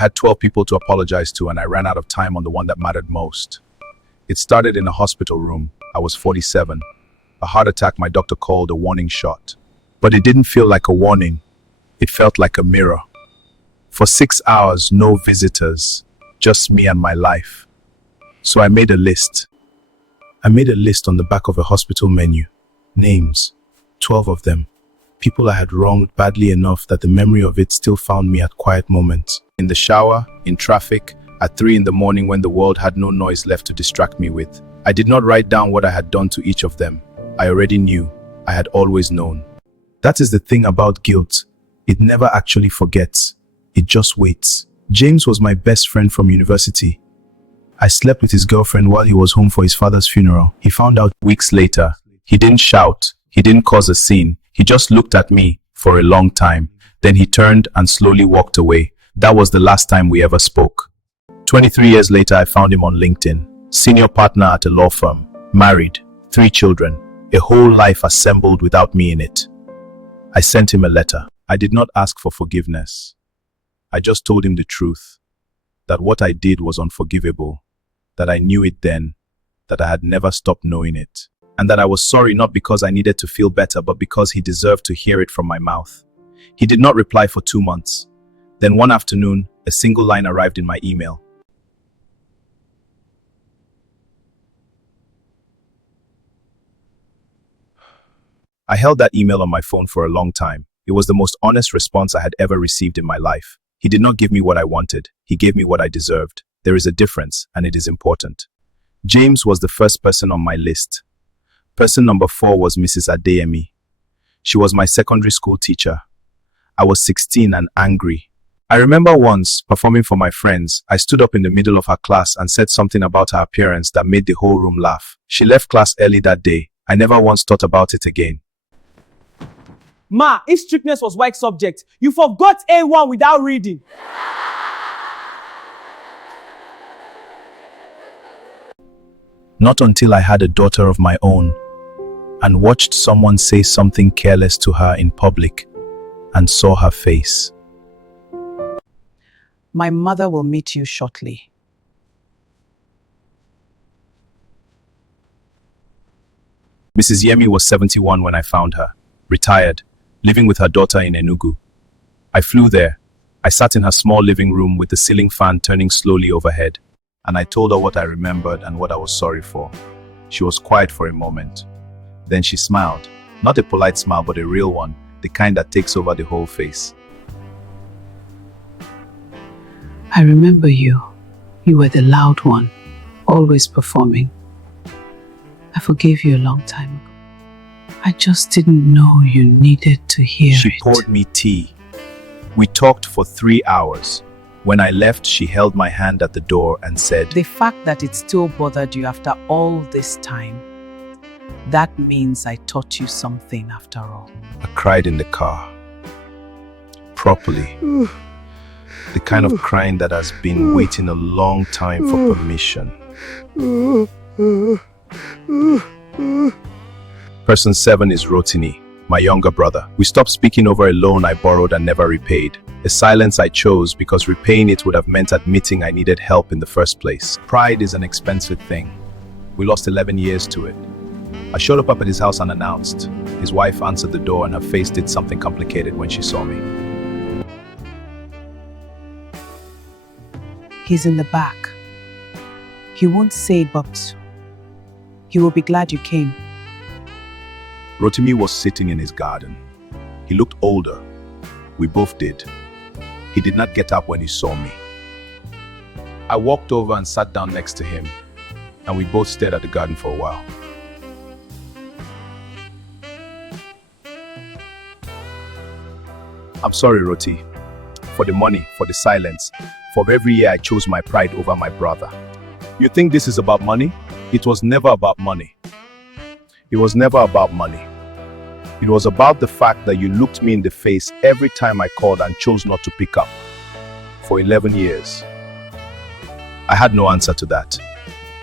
had 12 people to apologize to, and I ran out of time on the one that mattered most. It started in a hospital room. I was 47. A heart attack my doctor called a warning shot. But it didn't feel like a warning. It felt like a mirror. For 6 hours, no visitors, just me and my life. So I made a list. I made a list on the back of a hospital menu. Names, 12 of them. People I had wronged badly enough that the memory of it still found me at quiet moments. In the shower, in traffic, at 3 in the morning when the world had no noise left to distract me with. I did not write down what I had done to each of them. I already knew. I had always known. That is the thing about guilt. It never actually forgets. It just waits. James was my best friend from university. I slept with his girlfriend while he was home for his father's funeral. He found out weeks later. He didn't shout. He didn't cause a scene. He just looked at me for a long time. Then he turned and slowly walked away. That was the last time we ever spoke. 23 years later, I found him on LinkedIn. Senior partner at a law firm. Married. 3 children. A whole life assembled without me in it. I sent him a letter. I did not ask for forgiveness. I just told him the truth. That what I did was unforgivable. That I knew it then. That I had never stopped knowing it. And that I was sorry not because I needed to feel better, but because he deserved to hear it from my mouth. He did not reply for 2 months. Then one afternoon, a single line arrived in my email. I held that email on my phone for a long time. It was the most honest response I had ever received in my life. He did not give me what I wanted. He gave me what I deserved. There is a difference, and it is important. James was the first person on my list. Person number 4 was Mrs. Adeyemi. She was my secondary school teacher. I was 16 and angry. I remember once, performing for my friends, I stood up in the middle of her class and said something about her appearance that made the whole room laugh. She left class early that day. I never once thought about it again. Ma, if strictness was white subject, you forgot A1 without reading. Not until I had a daughter of my own and watched someone say something careless to her in public and saw her face. My mother will meet you shortly. Mrs. Yemi was 71 when I found her, retired, living with her daughter in Enugu. I flew there. I sat in her small living room with the ceiling fan turning slowly overhead, and I told her what I remembered and what I was sorry for. She was quiet for a moment. Then she smiled. Not a polite smile, but a real one, the kind that takes over the whole face. I remember you. You were the loud one, always performing. I forgave you a long time ago. I just didn't know you needed to hear it. She poured me tea. We talked for 3 hours. When I left, she held my hand at the door and said, The fact that it still bothered you after all this time, that means I taught you something after all. I cried in the car. Properly. The kind of crying that has been waiting a long time for permission. Person 7 is Rotini, my younger brother. We stopped speaking over a loan I borrowed and never repaid. A silence I chose because repaying it would have meant admitting I needed help in the first place. Pride is an expensive thing. We lost 11 years to it. I showed up at his house unannounced. His wife answered the door and her face did something complicated when she saw me. He's in the back. He won't say, but he will be glad you came. Rotimi was sitting in his garden. He looked older. We both did. He did not get up when he saw me. I walked over and sat down next to him, and we both stared at the garden for a while. I'm sorry, Roti, for the money, for the silence, for every year I chose my pride over my brother. You think this is about money? It was never about money. It was never about money. It was about the fact that you looked me in the face every time I called and chose not to pick up. For 11 years. I had no answer to that.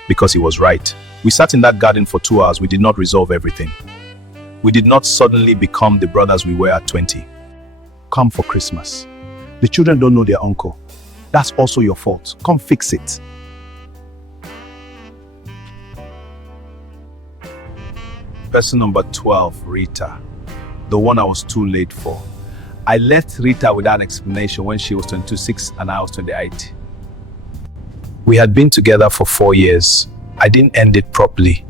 Because he was right. We sat in that garden for 2 hours. We did not resolve everything. We did not suddenly become the brothers we were at 20. Come for Christmas. The children don't know their uncle. That's also your fault. Come fix it. Person number 12, Rita. The one I was too late for. I left Rita without explanation when she was 26 and I was 28. We had been together for 4 years. I didn't end it properly.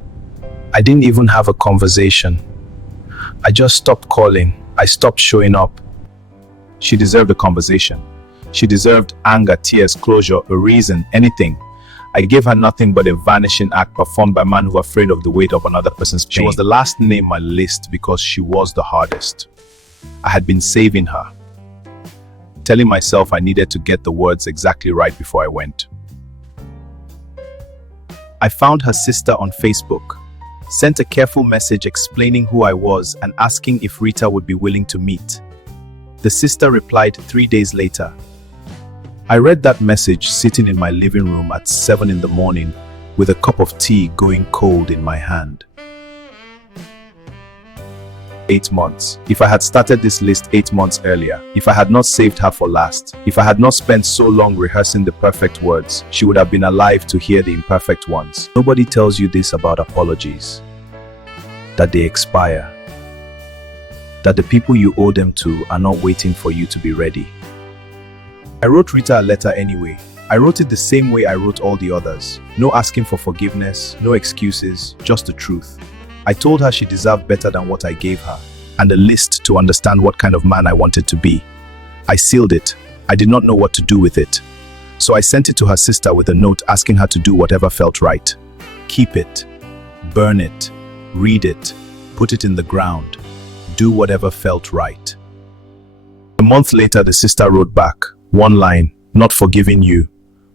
I didn't even have a conversation. I just stopped calling. I stopped showing up. She deserved a conversation. She deserved anger, tears, closure, a reason, anything. I gave her nothing but a vanishing act performed by a man who was afraid of the weight of another person's pain. She was the last name on my list because she was the hardest. I had been saving her, telling myself I needed to get the words exactly right before I went. I found her sister on Facebook, sent a careful message explaining who I was and asking if Rita would be willing to meet. The sister replied 3 days later. I read that message sitting in my living room at 7 in the morning with a cup of tea going cold in my hand. 8 months. If I had started this list 8 months earlier, if I had not saved her for last, if I had not spent so long rehearsing the perfect words, she would have been alive to hear the imperfect ones. Nobody tells you this about apologies. That they expire. That the people you owe them to are not waiting for you to be ready. I wrote Rita a letter anyway. I wrote it the same way I wrote all the others. No asking for forgiveness, no excuses, just the truth. I told her she deserved better than what I gave her, and a list to understand what kind of man I wanted to be. I sealed it. I did not know what to do with it. So I sent it to her sister with a note asking her to do whatever felt right. Keep it, burn it, read it, put it in the ground. Do whatever felt right. A month later, the sister wrote back, one line, not forgiving you,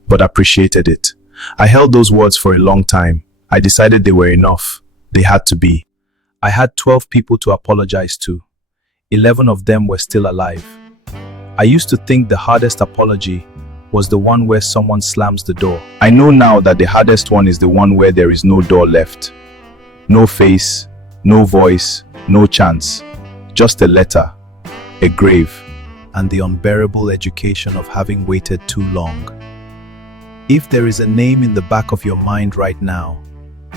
but appreciated it. I held those words for a long time. I decided they were enough. They had to be. I had 12 people to apologize to. 11 of them were still alive. I used to think the hardest apology was the one where someone slams the door. I know now that the hardest one is the one where there is no door left. No face, no voice, no chance. Just a letter, a grave, and the unbearable education of having waited too long. If there is a name in the back of your mind right now,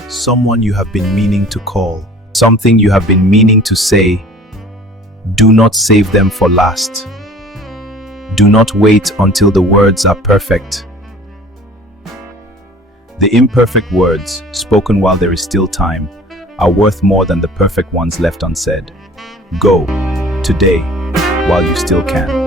someone you have been meaning to call, something you have been meaning to say, do not save them for last. Do not wait until the words are perfect. The imperfect words, spoken while there is still time, are worth more than the perfect ones left unsaid. Go, today, while you still can.